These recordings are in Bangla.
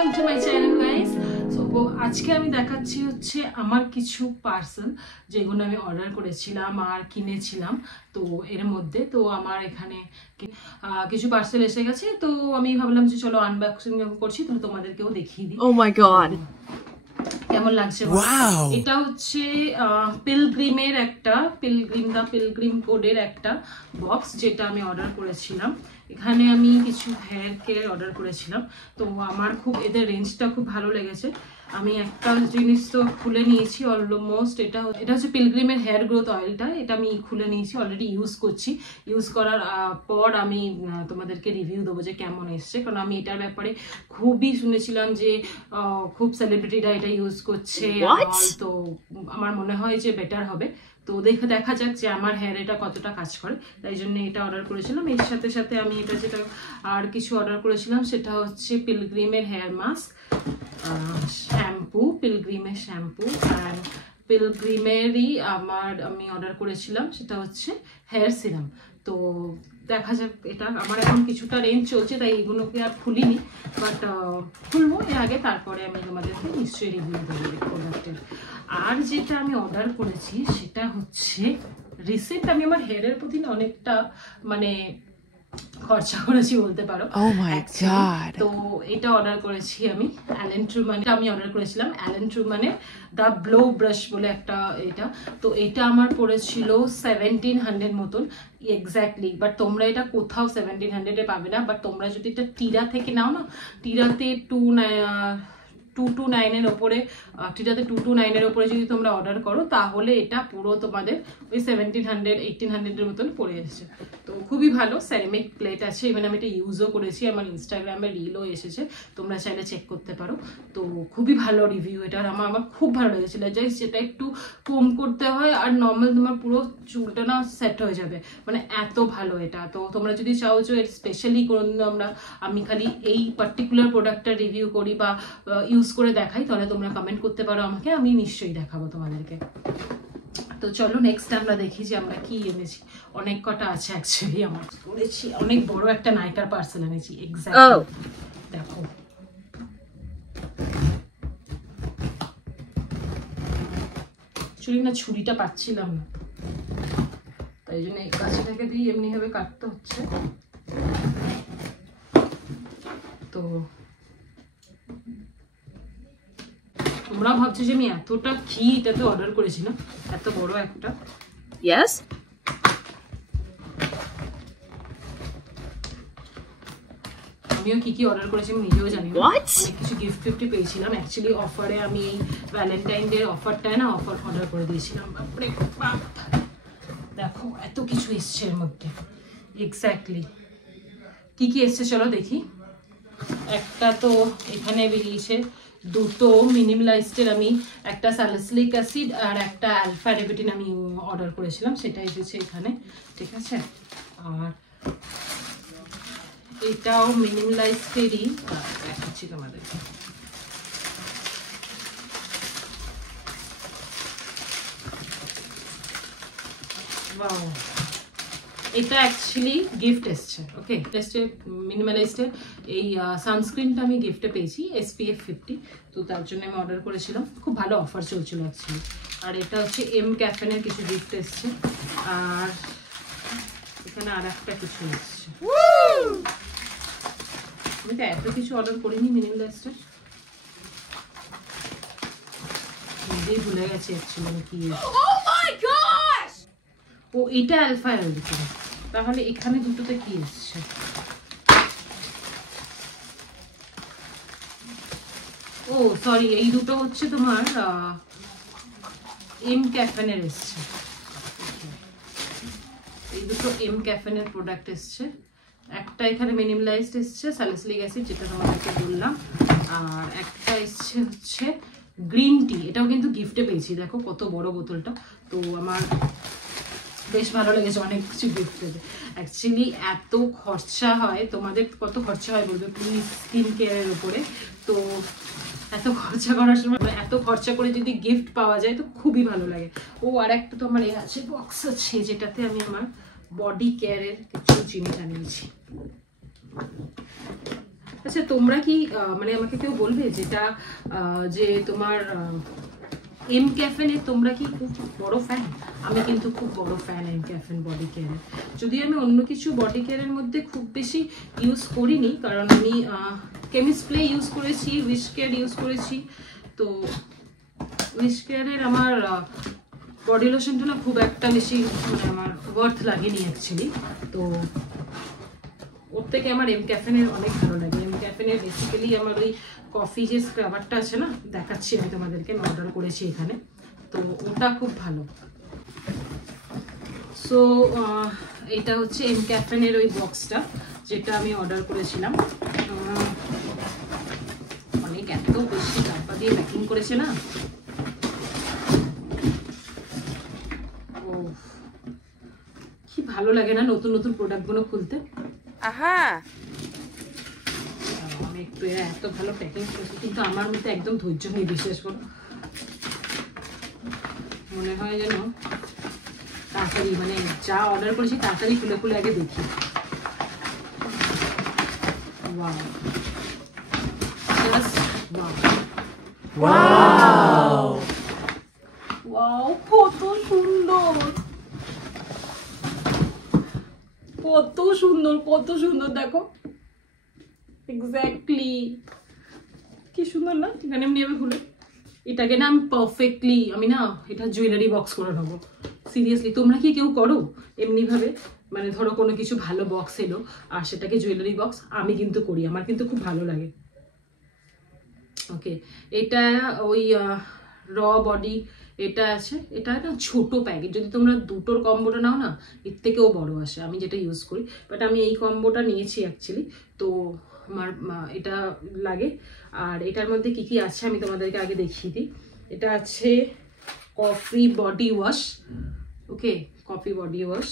Welcome to my channel guys. So আজকে আমি দেখাচ্ছি হচ্ছে আমার কিছু পার্সেল যেগুলো আমি অর্ডার করেছিলাম আর কিনেছিলাম। তো এর মধ্যে তো আমার এখানে কিছু পার্সেল এসে গেছে, তো আমি ভাবলাম যে চলো আনবক্সিং করছি, তো তোমাদেরকেও দেখিয়ে দিই। Oh my god, কেমন লাগছে? এটা হচ্ছে পিলগ্রিমের একটা পিলগ্রিম কোডের একটা বক্স, যেটা আমি অর্ডার করেছিলাম। এখানে আমি কিছু হেয়ার কেয়ার অর্ডার করেছিলাম, তো আমার খুব এদের রেঞ্জটা খুব ভালো লেগেছে। আমি একটা জিনিস তো খুলে নিয়েছি অলমোস্ট। এটা হচ্ছে পিলগ্রিমের হেয়ার গ্রোথ অয়েলটা। এটা আমি খুলে নিয়েছি, অলরেডি ইউজ করছি। ইউজ করার পর আমি তোমাদেরকে রিভিউ দেবো যে কেমন এসছে, কারণ আমি এটার ব্যাপারে খুবই শুনেছিলাম যে খুব সেলিব্রিটিরা এটা ইউজ করছে, তো আমার মনে হয় যে বেটার হবে। তো দেখা যাক যে আমার হেয়ার এটা কতটা কাজ করে, তাই জন্য এটা অর্ডার করেছিলাম। এর সাথে সাথে আমি এটা যেটা আর কিছু অর্ডার করেছিলাম সেটা হচ্ছে পিলগ্রিমের হেয়ার মাস্ক, শ্যাম্পু, পিলগ্রিমের শ্যাম্পু, অ্যান্ড পিলগ্রিমেরই আমি অর্ডার করেছিলাম সেটা হচ্ছে হেয়ার সিরাম। তো দেখা যাক, এটা আমার এখন কিছুটা রেঞ্জ চলছে, তাই এগুলোকে আর খুলিনি, বাট খুলবো এর আগে, তারপরে আমি তোমাদেরকে নিশ্চয়ই রিভিউ দেবো এই প্রোডাক্টের। আর যেটা আমি অর্ডার করেছি সেটা হচ্ছে রিসেন্ট আমি আমার হেয়ারের প্রতি অনেকটা মানে খরচা করেছি বলতে পারো। oh my god, তো এটা অর্ডার করেছি আমি অ্যালেন ট্রুম্যান। আমি অর্ডার করেছিলাম অ্যালেন ট্রুম্যানের দ্য ব্লো ব্রাশ বলে একটা এটা। তো এটা আমার পড়েছিল 1700 মতন এক্স্যাক্টলি, বাট তোমরা এটা কোথাও 1700-এ পাবে না। বাট তোমরা যদি এটা টিরা থেকে নাও না, টিরাতে 229-এর ওপরে, টিটাতে 229-এর ওপরে যদি তোমরা অর্ডার করো, তাহলে এটা পুরো তোমাদের ওই 1700-1800-এর মতন পড়ে এসেছে। তো খুবই ভালো, সেরামিক প্লেট আছে, ইভেন আমি এটা ইউজও করেছি, আমার ইনস্টাগ্রামে রিলও এসেছে, তোমরা চাইলে চেক করতে পারো। তো খুবই ভালো রিভিউ এটার, আমার খুব ভালো লেগেছিলো। জাস্ট সেটা একটু কম করতে হয় আর নর্মাল তোমার পুরো চুলটা না সেট হয়ে যাবে, মানে এত ভালো এটা। তো তোমরা যদি চাও যে এর স্পেশালি কোনো আমি খালি এই পার্টিকুলার প্রোডাক্টটা রিভিউ করি বা ইউজ করে দেখাই, তাহলে তোমরা কমেন্ট করতে পারো আমাকে, আমি নিশ্চয়ই দেখাবো তোমাদেরকে। তো চলো নেক্সট আমরা দেখি যে আমরা কি এনেছি। অনেক কটা আছে অ্যাকচুয়ালি, আমার করেছি অনেক বড় একটা নাইকার পার্সেল এনেছি। এক্স্যাক্টলি দেখো, না ছুরিটা পাচ্ছিলাম না, তাই জন্য এই কাছিটাকে দিয়ে এমনি ভাবে কাটতে হচ্ছে। তো তোমরা ভাবছো যে আমি এতটা কি এটাতে অর্ডার করেছিলাম, এত বড় একটা। yes, আমিও কি অর্ডার করেছি আমি নিজেও জানি না। What? অনেক কিছু গিফট পেয়েছিলাম অ্যাকচুয়ালি অফারে। আমি এই ভ্যালেন্টাইন ডে অফারটায় না অর্ডার করে দিয়েছিলাম। বাপরে বাপ, দেখো এত কিছু এসছে এর মধ্যে। এক্স্যাক্টলি কি এসছে চলো দেখি। একটা তো এখানে বেরিয়েছে দুটো মিনিমালিস্টের, আমি একটা স্যালিসিলিক অ্যাসিড আর একটা অ্যালফা রেবিটিন আমি অর্ডার করেছিলাম, সেটা এসেছে এখানে, ঠিক আছে। আর এটাও মিনিমালিস্টেরই, দেখাচ্ছি তোমাদেরকে। ওয়াও, এটা অ্যাকচুয়ালি গিফট এসছে। ওকে, মিনিমালিস্টের এই সানস্ক্রিনটা আমি গিফটে পেয়েছি, SPF 50, তো তার জন্য আমি অর্ডার করেছিলাম। খুব ভালো অফার চলছিল অ্যাকচুয়ালি। আর এটা হচ্ছে এম ক্যাফেনের কিছু গিফট এসছে। আর এখানে আর একটা কিছু এসছে। আমি তো এত কিছু অর্ডার করিনি মিনিমালিস্টের, নিজেই ভুলে গেছি অ্যাকচুয়ালি কি। ও এটা অ্যালফা রেবিটিন, তাহলে এখানে দুটোতে কি এসছে? ও সরি, এই দুটো হচ্ছে তোমার এম ক্যাফেনের এসছে। এই দুটো এম ক্যাফেনের প্রোডাক্ট এসছে। একটা এখানে মিনিমালাইজড এসছে স্যালিসিলিক অ্যাসিড, যেটা তোমাদেরকে বললাম। আর একটা এসছে হচ্ছে গ্রিন টি, এটাও কিন্তু গিফটে পেয়েছি। দেখো কত বড় বোতলটা, তো আমার বেশ ভালো লেগেছে অনেক কিছু গিফট পেতে। অ্যাকচুয়ালি এত খরচা হয়, তোমাদের কত খরচা হয় বলবে প্লিজ স্কিন কেয়ারের উপরে। তো এত খরচা করার সময়, এত খরচা করে যদি গিফট পাওয়া যায় তো খুবই ভালো লাগে। ও আর একটা তো আমার এই আছে বক্স আছে, যেটাতে আমি আমার বডি কেয়ারের কিছু জিনিস আনিয়েছি। আচ্ছা তোমরা কি মানে আমাকে কেউ বলবে যেটা যে তোমার এম ক্যাফেনের তোমরা কি খুব বড় ফ্যান? আমি কিন্তু খুব বড় ফ্যান এম ক্যাফেন বডি কেয়ারের। যদিও আমি অন্য কিছু বডি কেয়ারের মধ্যে খুব বেশি ইউজ করিনি, কারণ আমি কেমিস্ট প্লে ইউজ করেছি, উইশ কেয়ার ইউজ করেছি। তো উইশ কেয়ারের আমার বডি লোশনটা না খুব একটা বেশি মানে আমার ওয়ার্থ লাগেনি অ্যাকচুয়ালি। তো ওর থেকে আমার এম ক্যাফেনের অনেক ভালো লাগে। এম ক্যাফেনের বেসিক্যালি আমার ওই কফি যে স্ক্রাবারটা আছে না, দেখাচ্ছি আমি তোমাদেরকে, আমি অর্ডার করেছি এখানে, তো ওটা খুব ভালো। সো এটা হচ্ছে এম ক্যাফেনের ওই বক্সটা যেটা আমি অর্ডার করেছিলাম। অনেক এত বেশি ডাব্বা দিয়ে প্যাকিং করেছে না, ও কি ভালো লাগে না নতুন নতুন প্রোডাক্টগুলো খুলতে। আমি একটু এত ভালো প্যাকিং করেছি, কিন্তু আমার মধ্যে একদম ধৈর্য নেই, বিশেষ করে মনে হয় যেন তাড়াতাড়ি মানে যা অর্ডার করেছি তাড়াতাড়ি খুলে খুলে আগে দেখি। Wow, just wow, wow, wow, কত সুন্দর, কত সুন্দর, কত সুন্দর, দেখো এক্স্যাক্টলি কি সুন্দর না। এখানে এমনি আমি খুলে এটাকে না আমি পারফেক্টলি আমি না এটা জুয়েলারি বক্স করে নেবো। সিরিয়াসলি তোমরা কি কেউ করো এমনি ভাবে? মানে ধরো কোনো কিছু ভালো বক্স এলো আর সেটাকে জুয়েলারি বক্স, আমি কিন্তু করি, আমার কিন্তু খুব ভালো লাগে। ওকে, এটা ওই র বডি এটা আছে, এটা না ছোট প্যাকেট, যদি তোমরা দুটোর কম্বোটা নাও না এর থেকেও বড় আসে, আমি যেটা ইউজ করি, বাট আমি এই কম্বোটা নিয়েছি অ্যাকচুয়ালি। তো আমার এটা লাগে। আর এটার মধ্যে কি কি আছে আমি তোমাদেরকে আগে দেখিয়ে দিই। এটা আছে কফি বডি ওয়াশ, ওকে, কফি বডি ওয়াশ।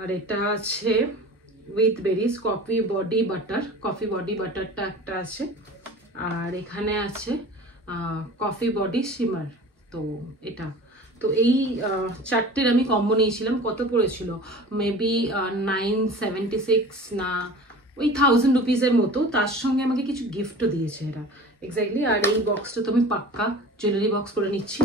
আর এটা আছে with berries coffee body butter, coffee body বাটারটা একটা আছে। আর এখানে আছে কফি বডি শিমার, তো এটা। তো এই চারটের আমি কম্বো নিয়েছিলাম। কত পড়েছিল? মেবি 976 না ওই 1000 রুপিসের মতো। তার সঙ্গে আমাকে কিছু গিফটও দিয়েছে এরা, এক্স্যাক্টলি। আর এই বক্সটা তো আমি পাক্কা জুয়েলারি বক্স করে নিচ্ছি।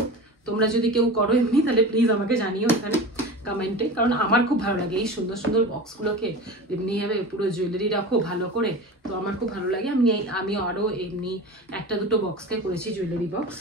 তোমরা যদি কেউ করো এমনি তাহলে প্লিজ আমাকে জানিও এখানে কমেন্টে, কারণ আমার খুব ভালো লাগে এই সুন্দর সুন্দর বক্সগুলোকে এমনি ভাবে পুরো জুয়েলারি রাখো ভালো করে, তো আমার খুব ভালো লাগে। আমি আরও এমনি একটা দুটো বক্সকে করেছি জুয়েলারি বক্স।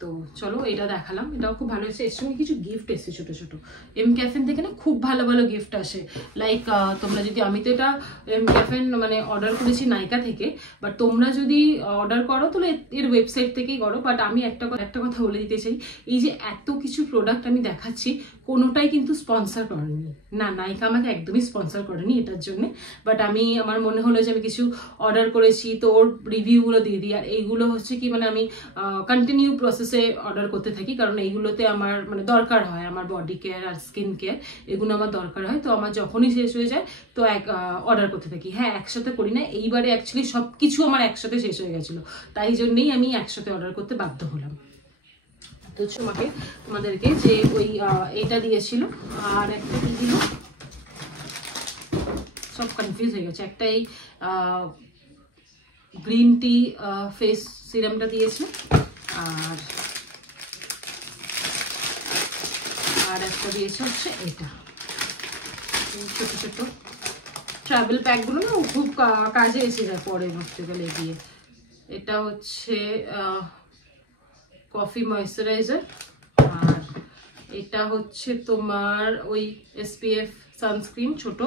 তো চলো এটা দেখালাম, এটাও খুব ভালো এসেছে। এর সঙ্গে কিছু গিফট এসেছে ছোটো ছোটো। এম ক্যাফেন থেকে না খুব ভালো ভালো গিফট আসে। লাইক তোমরা যদি, আমি তো এটা এম ক্যাফেন মানে অর্ডার করেছি নাইকা থেকে, বাট তোমরা যদি অর্ডার করো তাহলে এর ওয়েবসাইট থেকেই করো। বাট আমি একটা কথা বলে দিতে চাই, এই যে এত কিছু প্রোডাক্ট আমি দেখাচ্ছি কোনোটাই কিন্তু স্পন্সর করেনি, না নাইকা আমাকে একদমই স্পন্সর করেনি এটার জন্যে। বাট আমার মনে হলো যে আমি কিছু অর্ডার করেছি তো ওর রিভিউগুলো দিয়ে দিই। আর এইগুলো হচ্ছে কি মানে আমি কন্টিনিউ প্রসেসে অর্ডার করতে থাকি, কারণ এইগুলোতে আমার মানে দরকার হয়, আমার বডি কেয়ার আর স্কিন কেয়ার এগুলো আমার দরকার হয়। তো আমার যখনই শেষ হয়ে যায় তো অর্ডার করতে থাকি। হ্যাঁ, একসাথে করি না, এইবারে অ্যাকচুয়ালি সব কিছু আমার একসাথে শেষ হয়ে গেছিলো, তাই জন্যেই আমি একসাথে অর্ডার করতে বাধ্য হলাম। তো তোমাদেরকে যে ওই এটা দিয়েছিল, আর একটা কি দিল সব কনফিউজ হয়ে গেছে। একটা এই গ্রিন টি ফেস সিরামটা দিয়েছে, আর একটা দিয়েছে হচ্ছে এটা ছোট ছোট ট্রাভেল প্যাকগুলো না খুব কাজে এসে যায় পরে বসতে গেলে গিয়ে। এটা হচ্ছে কফি ময়েশ্চারাইজার, আর এটা হচ্ছে তোমার ওই SPF সানস্ক্রিন, ছোট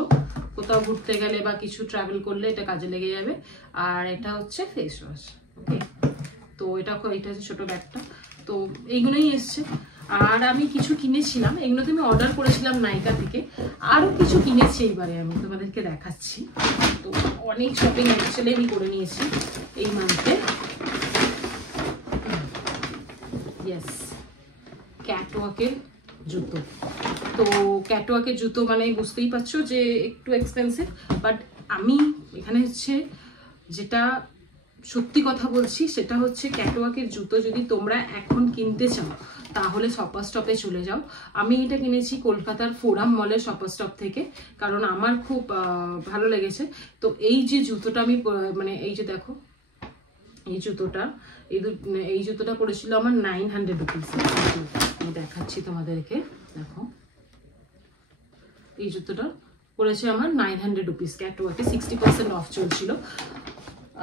কোথাও ঘুরতে গেলে বা কিছু ট্রাভেল করলে এটা কাজে লেগে যাবে। আর এটা হচ্ছে ফেস ওয়াশ, ওকে। তো এটা হচ্ছে ছোট ব্যাগটা। তো এইগুলোই এসছে। আর আমি কিছু কিনেছিলাম, এগুলো তো আমি অর্ডার করেছিলাম নাইকা থেকে, আরও কিছু কিনেছি এইবারে আমি তোমাদেরকে দেখাচ্ছি। তো অনেক শপিং অ্যাকচুয়ালি আমি করে নিয়েছি এই মান্থে। ইয়েস, ক্যাটওয়াকের জুতো। তো ক্যাটওয়াকের জুতো মানে বুঝতেই পারছো যে একটু এক্সপেন্সিভ, বাট আমি এখানে হচ্ছে যেটা সত্যি কথা বলছি, সেটা হচ্ছে ক্যাটওয়াকের জুতো যদি তোমরা এখন কিনতে চাও তাহলে শপার স্টপে চলে যাও। আমি এটা কিনেছি কলকাতার ফোরাম মলের শপার স্টপ থেকে, কারণ আমার খুব ভালো লেগেছে। তো এই যে জুতোটা আমি মানে এই যে দেখো এই জুতোটা, এই জুতোটা পড়েছিল আমার 900 রুপিস। আমি দেখাচ্ছি তোমাদেরকে, দেখো এই জুতোটা পড়েছে আমার 900 রুপিস। ক্যাটওয়াকে 60% অফ চলছিল।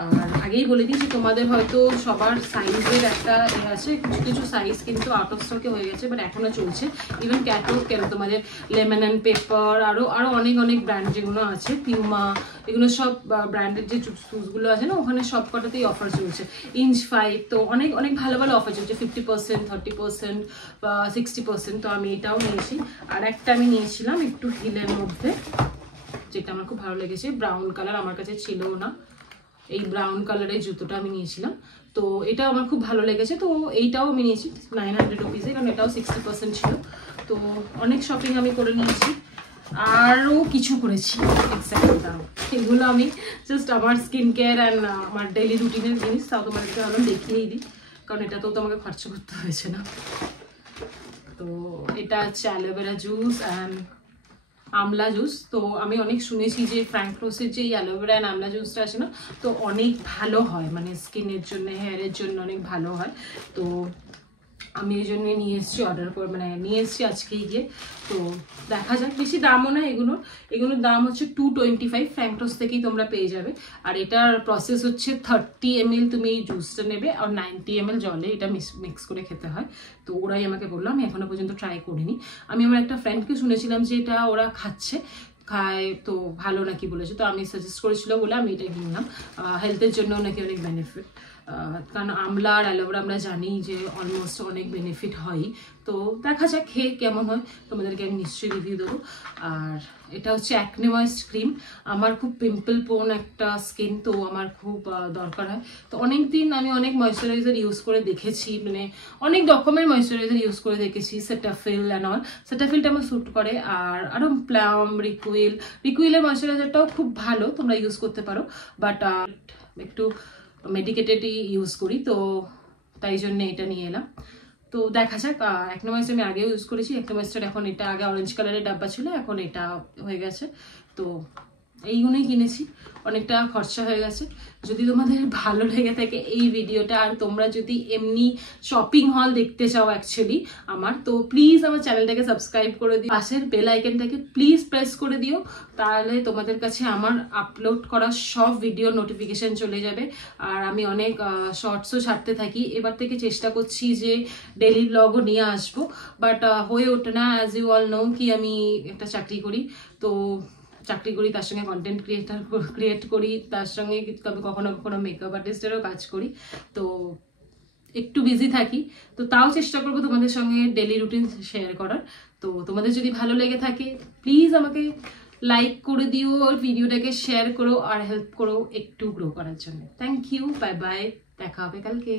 আর আগেই বলে দিই যে তোমাদের হয়তো সবার সাইজের একটা আছে, কিছু কিছু সাইজ কিন্তু আউট অফ স্টকে হয়ে গেছে, বাট এখনো চলছে। ইভেন ক্যাটওয়াক কেন, তোমাদের লেমন অ্যান্ড পেপার, আরও অনেক অনেক ব্র্যান্ড যেগুলো আছে, পিউমা, এগুলো সব ব্র্যান্ডের যে শুজগুলো আছে না, ওখানে সব কটাতেই অফার চলছে। ইঞ্চ 5 তো অনেক অনেক ভালো ভালো অফার চলছে, 50%, 30% বা 60%। তো আমি এটাও নিয়েছি। আর একটা আমি নিয়েছিলাম একটু হিলের মধ্যে, যেটা আমার খুব ভালো লেগেছে, ব্রাউন কালার, আমার কাছে ছিল না, এই ব্রাউন কালারের জুতোটা আমি নিয়েছিলাম। তো এটাও আমার খুব ভালো লেগেছে। তো এইটাও আমি নিয়েছি 900 রুপিসে, কারণ এটাও 60% ছিল। তো অনেক শপিং আমি করে নিয়েছি, আরও কিছু করেছি এক্স্যাক্টলি দাম। এগুলো আমি জাস্ট আমার স্কিন কেয়ার অ্যান্ড আমার ডেইলি রুটিনের জিনিস, তাও তোমাদেরকে আমি দেখিয়েই দিই, কারণ এটা তো তোমাকে খরচা করতে হয়েছে না। তো এটা হচ্ছে aloe vera juice and Amla juice. তো আমি অনেক শুনেছি যে ফ্র্যাঙ্ক রোসের যে অ্যালোভেরা অ্যান্ড আমলা জুসটা আছে না, তো অনেক ভালো হয়, মানে স্কিনের জন্য, হেয়ারের জন্য অনেক ভালো হয়। তো আমি এই জন্য নিয়ে এসেছি, অর্ডার করে, মানে নিয়ে এসেছি আজকেই গিয়ে। তো দেখা যাক, বেশি দামও না এগুলোর দাম হচ্ছে 225, ফ্র্যাঙ্ক রোস থেকেই তোমরা পেয়ে যাবে। আর এটার প্রসেস হচ্ছে 30 ml তুমি এই জুসটা নেবে, আর 90 ml জলে এটা মিক্স করে খেতে হয়। তো ওরাই আমাকে বললো, আমি এখনো পর্যন্ত ট্রাই করিনি। আমি আমার একটা ফ্রেন্ডকে শুনেছিলাম যে এটা ওরা খায় তো ভালো নাকি বলেছে, তো আমি সাজেস্ট করেছিল বলে আমি এটা কিনলাম। হেলথের জন্য নাকি অনেক বেনিফিট, কারণ আমলা আর অ্যালোভেরা আমরা জানি যে অলমোস্ট অনেক বেনিফিট হয়। তো দেখা যাক খেয়ে কেমন হয়, তোমাদেরকে আমি নিশ্চয়ই রিভিউ দেবো। আর এটা হচ্ছে অ্যাকনে ময়েস্ট ক্রিম। আমার খুব পিম্পল পোন একটা স্কিন, তো আমার খুব দরকার হয়। তো অনেক দিন আমি অনেক ময়েশ্চারাইজার ইউজ করে দেখেছি, মানে অনেক রকমের ময়েশ্চারাইজার ইউজ করে দেখেছি, সেটাফিল অ্যান্ড অল। সেটাফিলটা আমার স্যুট করে, আর আরও প্লাম, রিকুইলের ময়েশ্চারাইজারটাও খুব ভালো, তোমরা ইউজ করতে পারো। বাট একটু মেডিকেটেডই ইউজ করি, তো তাই জন্য এটা নিয়ে এলাম। তো দেখা যাক। অ্যাকনে ময়েশ্চার আমি আগেও ইউজ করেছি, অ্যাকনে ময়েশ্চার এখন এটা, আগে অরেঞ্জ কালারের ডাব্বা ছিল, এখন এটা হয়ে গেছে। তো এইগুলোই কিনেছি, অনেকটা খরচা হয়ে গেছে। যদি তোমাদের ভালো লেগে থাকে এই ভিডিওটা, আর তোমরা যদি এমনি শপিং হল দেখতে চাও অ্যাকচুয়ালি আমার, তো প্লিজ আমার চ্যানেলটাকে সাবস্ক্রাইব করে দিও, পাশের বেল আইকনটাকে প্লিজ প্রেস করে দিও, তাহলে তোমাদের কাছে আমার আপলোড করা সব ভিডিও নোটিফিকেশন চলে যাবে। আর আমি অনেক শর্টসও ছাড়তে থাকি, এবার থেকে চেষ্টা করছি যে ডেইলি ব্লগও নিয়ে আসবো, বাট হয়ে ওঠে না। অ্যাজ ইউ অল নো কি আমি একটা চাকরি করি, তো চাকরি করি, তার সঙ্গে কন্টেন্ট ক্রিয়েট করি, তার সঙ্গে কখনো কখনো মেকআপ আর্টিস্টেরও কাজ করি, তো একটু বিজি থাকি। তো তাও চেষ্টা করবো তোমাদের সঙ্গে ডেলি রুটিন শেয়ার করার। তো তোমাদের যদি ভালো লেগে থাকে প্লিজ আমাকে লাইক করে দিও, ভিডিওটাকে শেয়ার করো, আর হেল্প করো একটু গ্রো করার জন্য। থ্যাংক ইউ, বাই বাই, দেখা হবে কালকে।